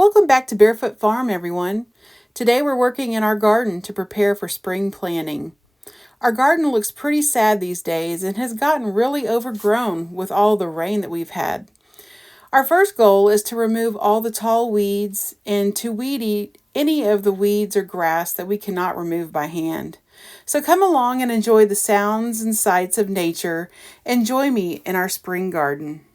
Welcome back to Barefoot Farm, everyone. Today we're working in our garden to prepare for spring planting. Our garden looks pretty sad these days and has gotten really overgrown with all the rain that we've had. Our first goal is to remove all the tall weeds and to weed eat any of the weeds or grass that we cannot remove by hand. So come along and enjoy the sounds and sights of nature and join me in our spring garden.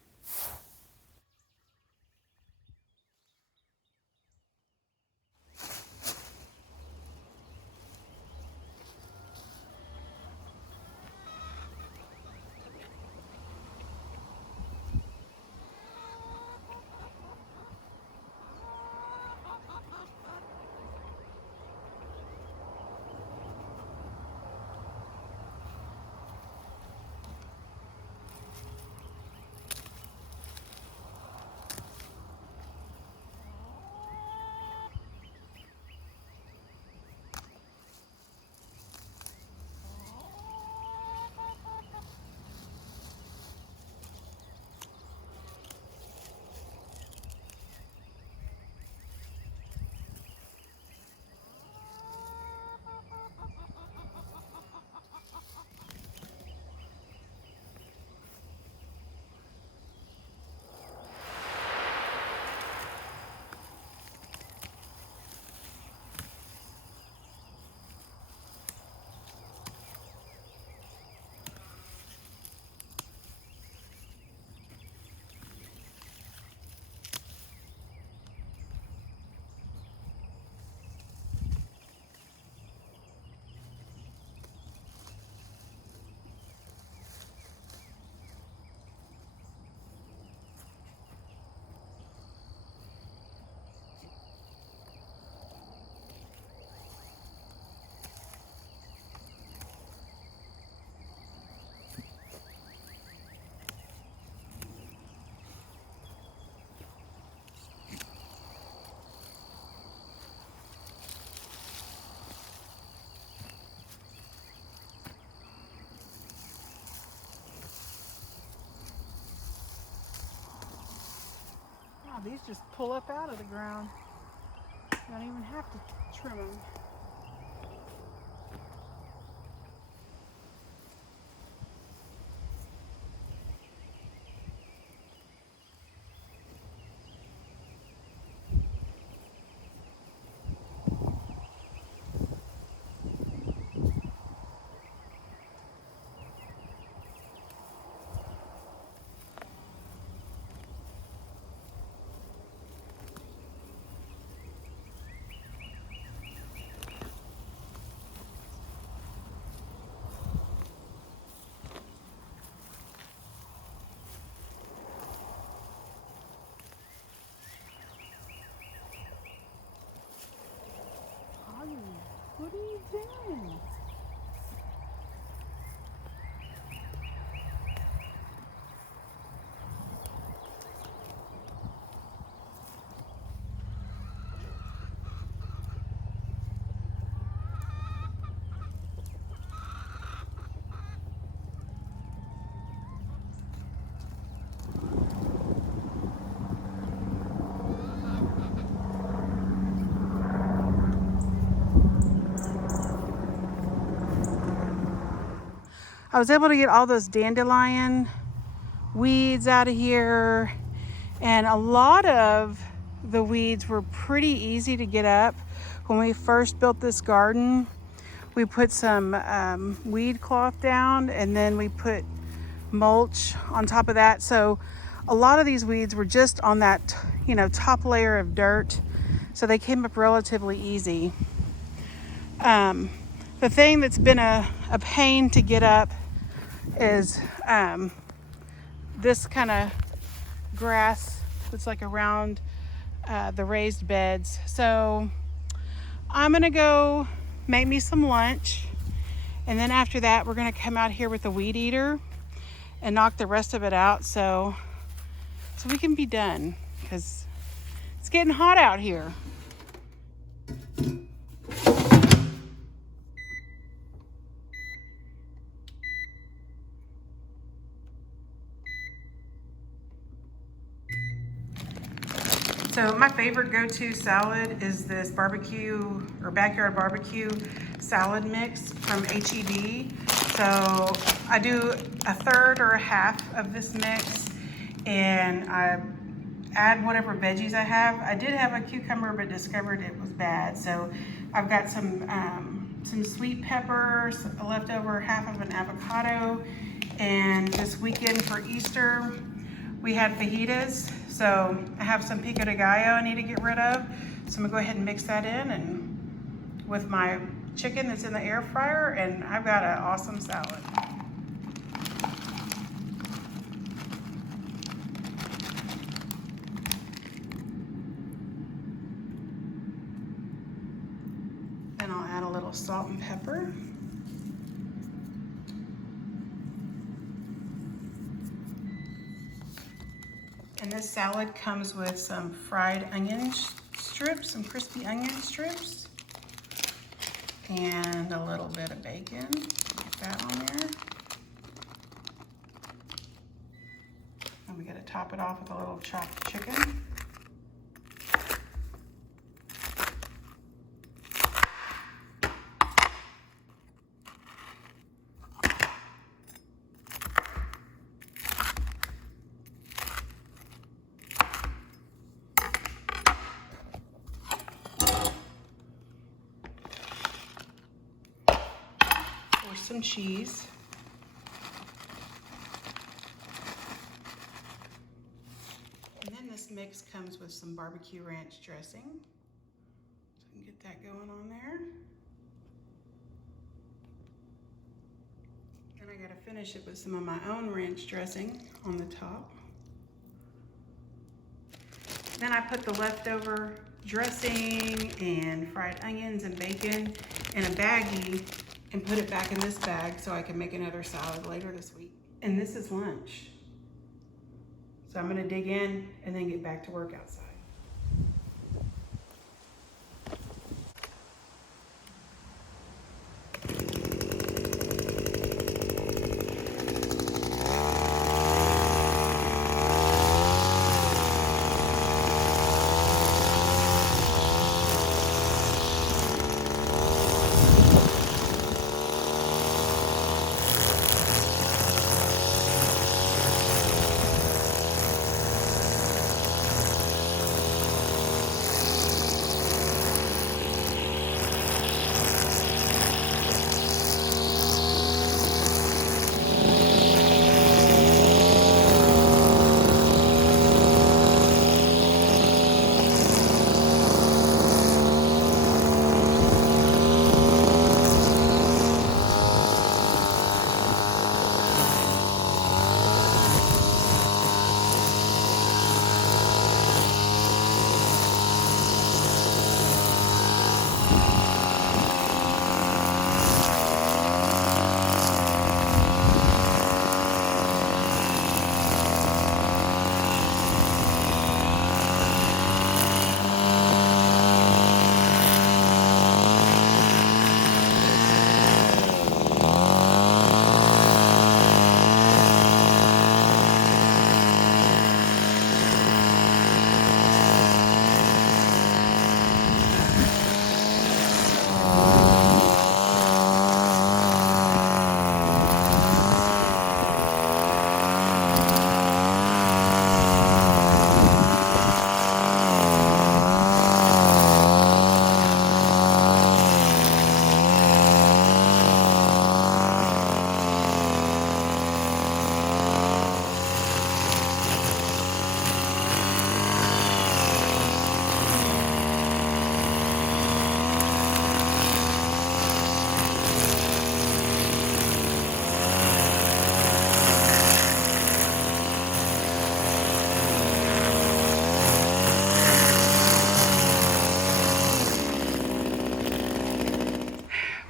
Wow, these just pull up out of the ground. You don't even have to trim them. Ollie, what are you doing? I was able to get all those dandelion weeds out of here, and a lot of the weeds were pretty easy to get up. When we first built this garden, we put some weed cloth down and then we put mulch on top of that. So a lot of these weeds were just on that, top layer of dirt. So they came up relatively easy. The thing that's been a pain to get up is this kind of grass that's like around the raised beds. So I'm gonna go make me some lunch, and then after that we're gonna come out here with the weed eater and knock the rest of it out so we can be done, because it's getting hot out here. So my favorite go-to salad is this barbecue or backyard barbecue salad mix from HEB. So I do a third or a half of this mix and I add whatever veggies I have. I did have a cucumber but discovered it was bad. So I've got some sweet peppers, a leftover half of an avocado, and this weekend for Easter, we had fajitas. So I have some pico de gallo I need to get rid of. So I'm gonna go ahead and mix that in and with my chicken that's in the air fryer, and I've got an awesome salad. Then I'll add a little salt and pepper. And this salad comes with some fried onion strips, some crispy onion strips, and a little bit of bacon. Get that on there. And we gotta top it off with a little chopped chicken. Some cheese. And then this mix comes with some barbecue ranch dressing. So I can get that going on there. Then I gotta finish it with some of my own ranch dressing on the top. Then I put the leftover dressing and fried onions and bacon in a baggie and put it back in this bag so I can make another salad later this week. And this is lunch. So I'm gonna dig in and then get back to work outside.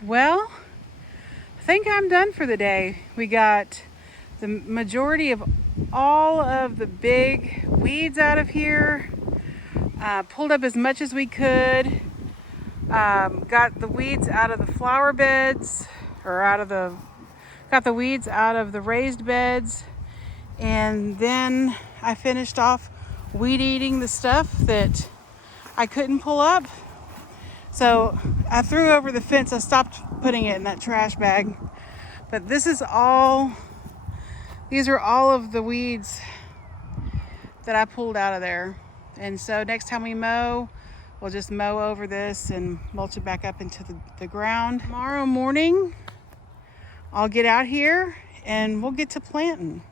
Well, I think I'm done for the day. We got the majority of all of the big weeds out of here. Pulled up as much as we could. Got the weeds out of the flower beds, or got the weeds out of the raised beds. And then I finished off weed eating the stuff that I couldn't pull up. So I threw over the fence. I stopped putting it in that trash bag. But these are all of the weeds that I pulled out of there. And so next time we mow, we'll just mow over this and mulch it back up into the ground. Tomorrow morning, I'll get out here and we'll get to planting.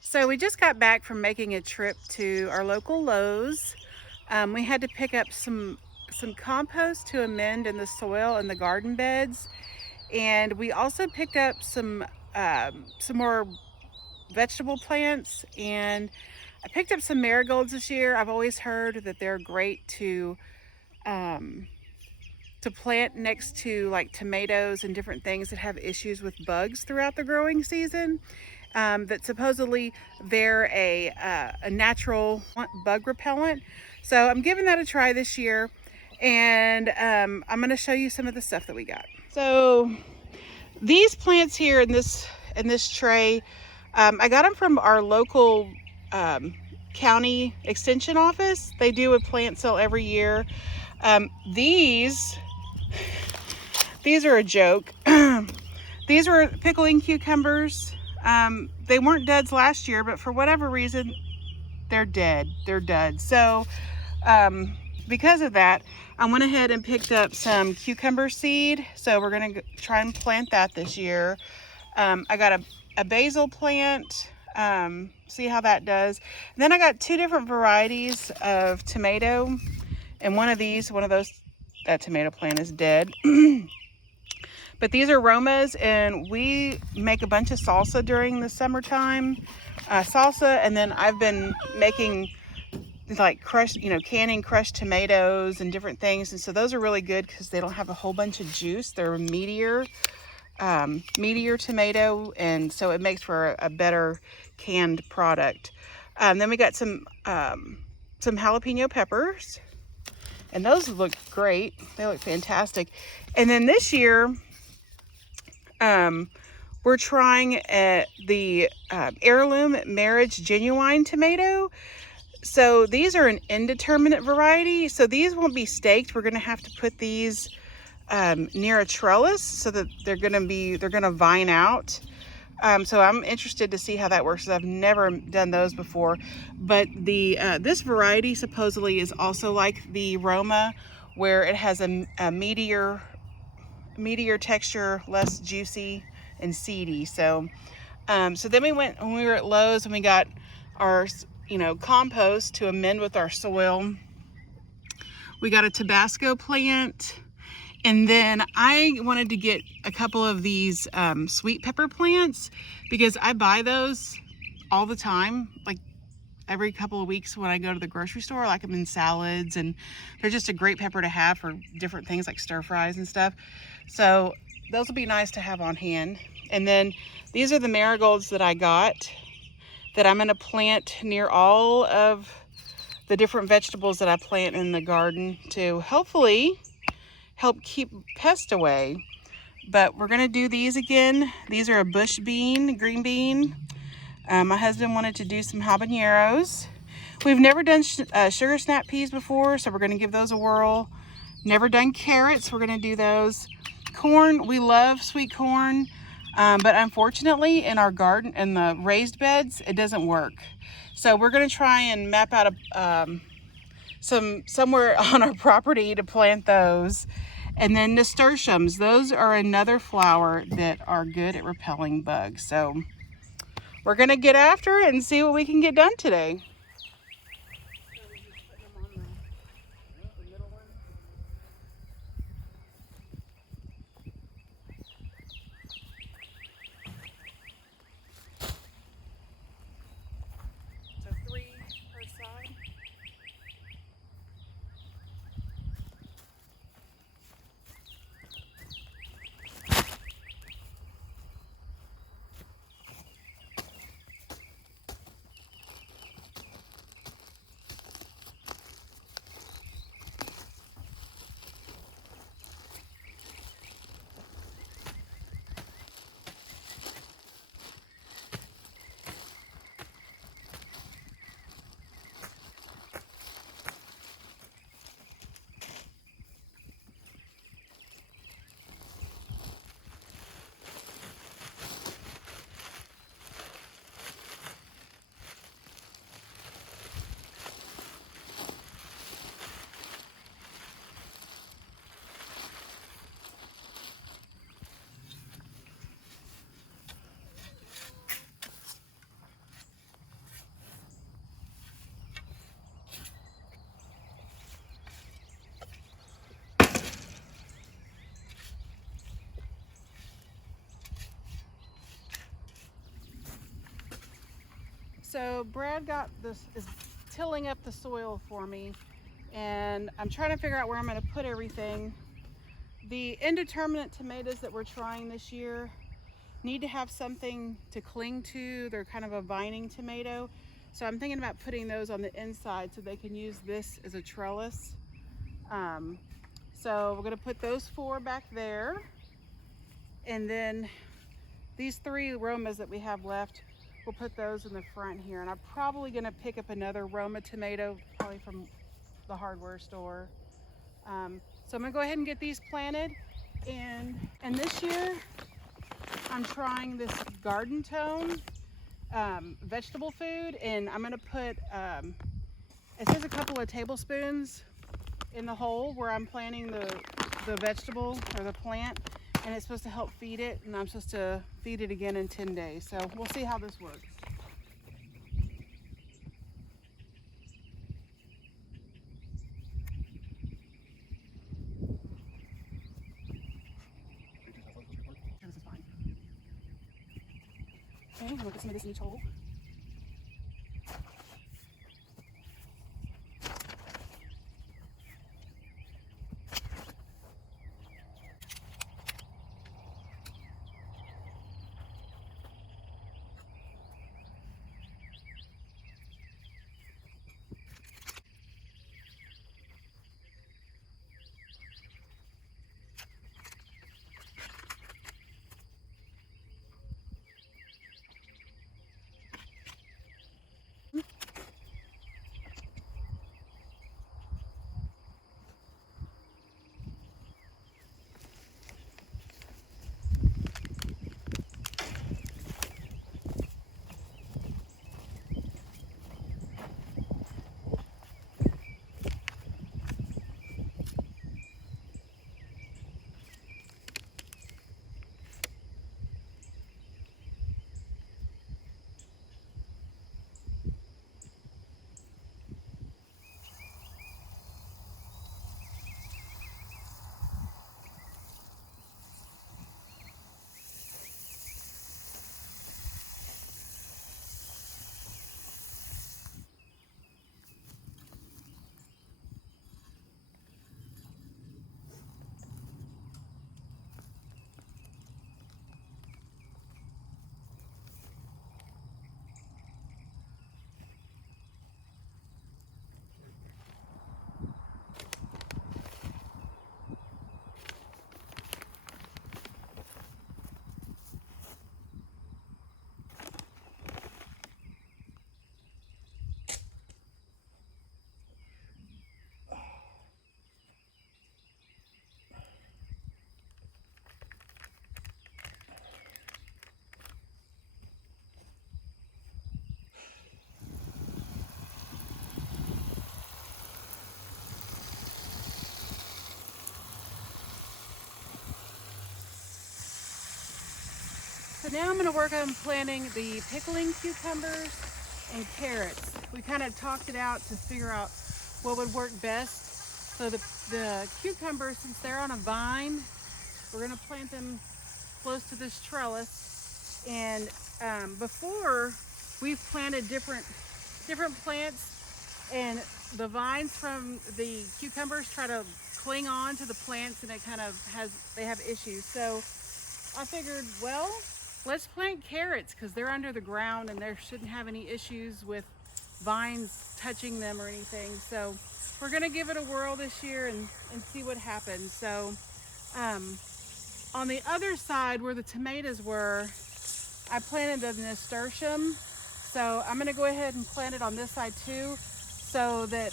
So we just got back from making a trip to our local Lowe's. We had to pick up some compost to amend in the soil in the garden beds. And we also picked up some more vegetable plants, and I picked up some marigolds this year. I've always heard that they're great to plant next to like tomatoes and different things that have issues with bugs throughout the growing season. That supposedly they're a natural bug repellent. So I'm giving that a try this year, and I'm going to show you some of the stuff that we got. So these plants here in this tray, I got them from our local county extension office. They do a plant sale every year. These are a joke. These were pickling cucumbers. They weren't duds last year, but for whatever reason, they're dead. They're dud. So because of that, I went ahead and picked up some cucumber seed. So we're going to try and plant that this year. I got a basil plant, see how that does. And then I got 2 different varieties of tomato. And one of those, that tomato plant is dead. But these are Romas, and we make a bunch of salsa during the summertime. Salsa, and then I've been making like canning crushed tomatoes and different things. And so those are really good because they don't have a whole bunch of juice. They're meatier tomato, and so it makes for a better canned product. Then we got some jalapeno peppers, and those look great. They look fantastic. And then this year, we're trying the heirloom marriage genuine tomato. So these are an indeterminate variety. So these won't be staked. We're going to have to put these near a trellis so that they're going to vine out. So I'm interested to see how that works. I've never done those before. But this variety supposedly is also like the Roma, where it has a meatier texture, less juicy and seedy. So then when we were at Lowe's and we got our compost to amend with our soil. We got a Tabasco plant, and then I wanted to get a couple of these sweet pepper plants because I buy those all the time, like every couple of weeks when I go to the grocery store. I like them in salads, and they're just a great pepper to have for different things like stir fries and stuff. So those will be nice to have on hand. And then these are the marigolds that I got that I'm going to plant near all of the different vegetables that I plant in the garden to hopefully help keep pests away. But we're going to do these again. These are a bush bean, green bean. My husband wanted to do some habaneros. We've never done sugar snap peas before, so we're going to give those a whirl. Never done carrots. We're going to do those. Corn, we love sweet corn. But unfortunately in our garden, in the raised beds, it doesn't work. So we're going to try and map out somewhere on our property to plant those. And then nasturtiums, those are another flower that are good at repelling bugs. So we're going to get after it and see what we can get done today. So Brad is tilling up the soil for me, and I'm trying to figure out where I'm going to put everything. The indeterminate tomatoes that we're trying this year need to have something to cling to. They're kind of a vining tomato. So I'm thinking about putting those on the inside so they can use this as a trellis. So we're gonna put those 4 back there. And then these 3 Romas that we have left, we'll put those in the front here. And I'm probably gonna pick up another Roma tomato, probably from the hardware store. So I'm gonna go ahead and get these planted. And this year, I'm trying this garden tone vegetable food, and I'm gonna put, it says a couple of tablespoons in the hole where I'm planting the vegetable or the plant, and it's supposed to help feed it, and I'm supposed to feed it again in 10 days. So we'll see how this works. This is fine. Okay, look at some of this in each hole. So now I'm going to work on planting the pickling cucumbers and carrots. We kind of talked it out to figure out what would work best. So the cucumbers, since they're on a vine, we're going to plant them close to this trellis. And before, we've planted different plants, and the vines from the cucumbers try to cling on to the plants, and it kind of they have issues. So I figured, well, let's plant carrots because they're under the ground and there shouldn't have any issues with vines touching them or anything. So we're gonna give it a whirl this year and see what happens. So on the other side where the tomatoes were, I planted the nasturtium. So I'm gonna go ahead and plant it on this side too, so that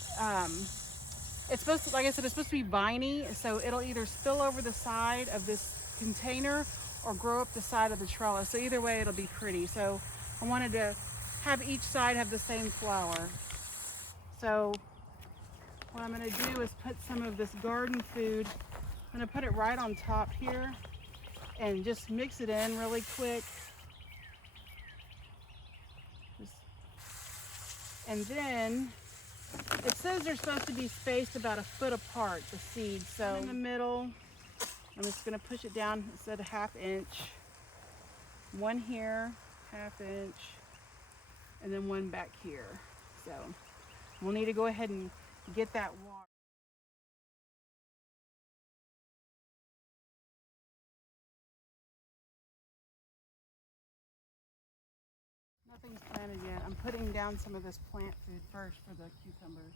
it's supposed to, like I said, it's supposed to be viney, so it'll either spill over the side of this container or grow up the side of the trellis. So either way, it'll be pretty. So I wanted to have each side have the same flower. So what I'm gonna do is put some of this garden food, I'm gonna put it right on top here and just mix it in really quick. And then it says they're supposed to be spaced about 1 foot apart, the seeds. So in the middle, I'm just gonna push it down. It said 1/2 inch. One here, 1/2 inch. and then one back here. So we'll need to go ahead and get that water. Nothing's planted yet. I'm putting down some of this plant food first for the cucumbers.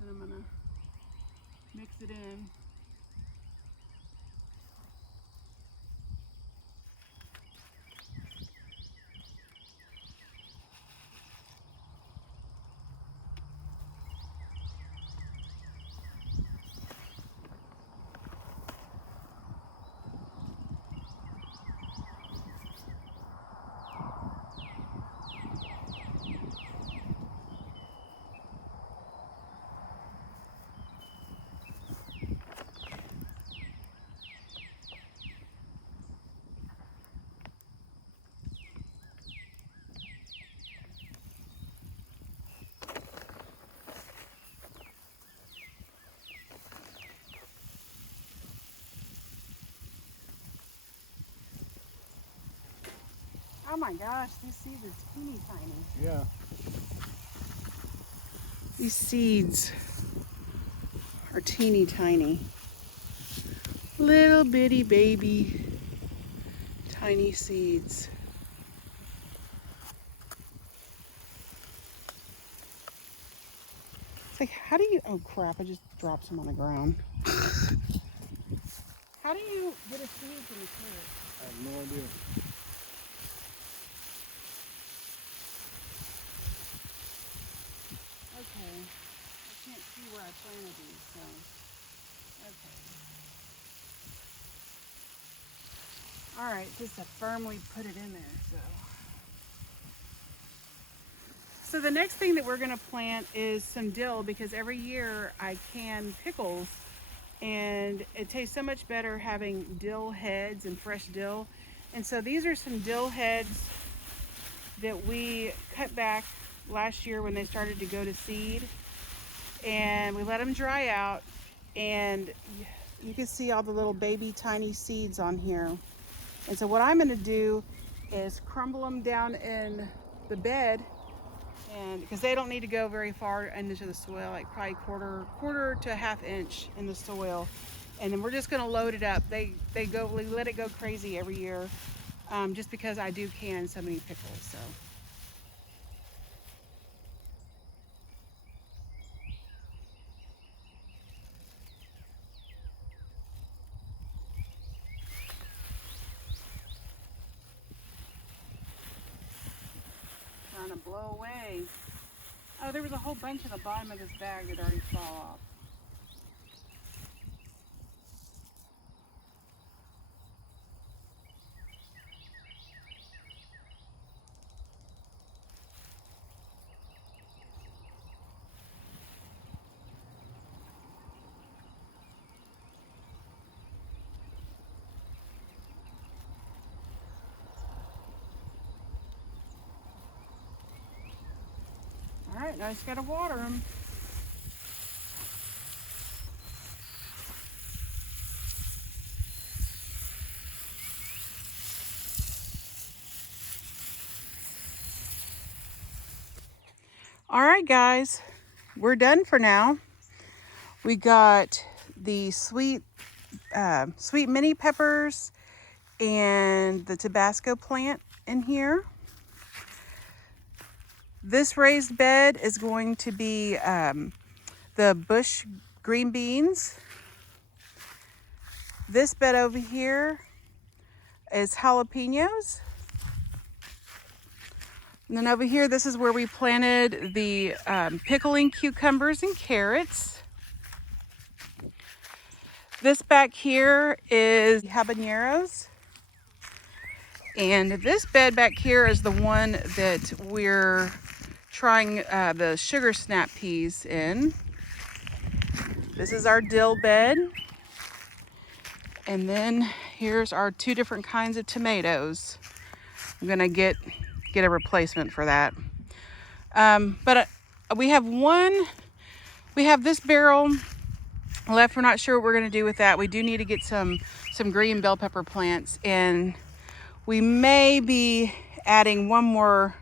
And I'm gonna mix it in. Oh my gosh, these seeds are teeny tiny. Yeah. These seeds are teeny tiny. Little bitty baby tiny seeds. It's like, how do you, oh crap, I just dropped some on the ground. How do you get a seed from a carrot? I have no idea. Okay, I can't see where I planted these, so, okay. All right, just to firmly put it in there, so. So the next thing that we're gonna plant is some dill, because every year I can pickles and it tastes so much better having dill heads and fresh dill. And so these are some dill heads that we cut back last year when they started to go to seed, and we let them dry out, and you can see all the little baby tiny seeds on here. And so what I'm going to do is crumble them down in the bed, and because they don't need to go very far into the soil, like probably quarter to a half inch in the soil. And then we're just going to load it up. We let it go crazy every year, just because I do can so many pickles. So. Trying to blow away. Oh, there was a whole bunch at the bottom of this bag that already fell off. All right, now I just gotta water them. All right, guys, we're done for now. We got the sweet mini peppers and the Tabasco plant in here. This raised bed is going to be the bush green beans. This bed over here is jalapenos. And then over here, this is where we planted the pickling cucumbers and carrots. This back here is habaneros. And this bed back here is the one that we're trying the sugar snap peas in. This is our dill bed. And then here's our two different kinds of tomatoes. I'm gonna get a replacement for that. But we have this barrel left. We're not sure what we're going to do with that. We do need to get some green bell pepper plants, and we may be adding one more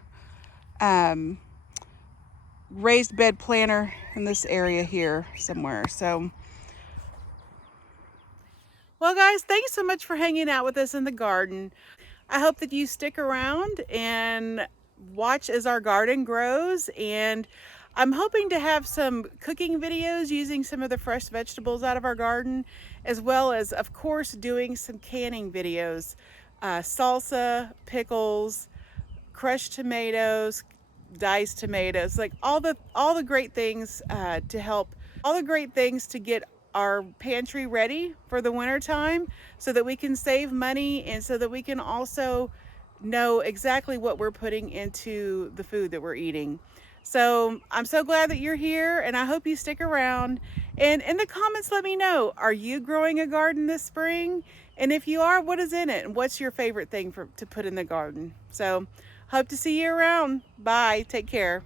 raised bed planter in this area here somewhere. So, well guys, thanks so much for hanging out with us in the garden. I hope that you stick around and watch as our garden grows, and I'm hoping to have some cooking videos using some of the fresh vegetables out of our garden, as well as, of course, doing some canning videos. Salsa, pickles, crushed tomatoes, diced tomatoes, like all the great things to help, all the great things to get our pantry ready for the winter time, so that we can save money and so that we can also know exactly what we're putting into the food that we're eating. So I'm so glad that you're here, and I hope you stick around. And in the comments, let me know, are you growing a garden this spring? And if you are, what is in it? And what's your favorite thing to put in the garden? So hope to see you around. Bye. Take care.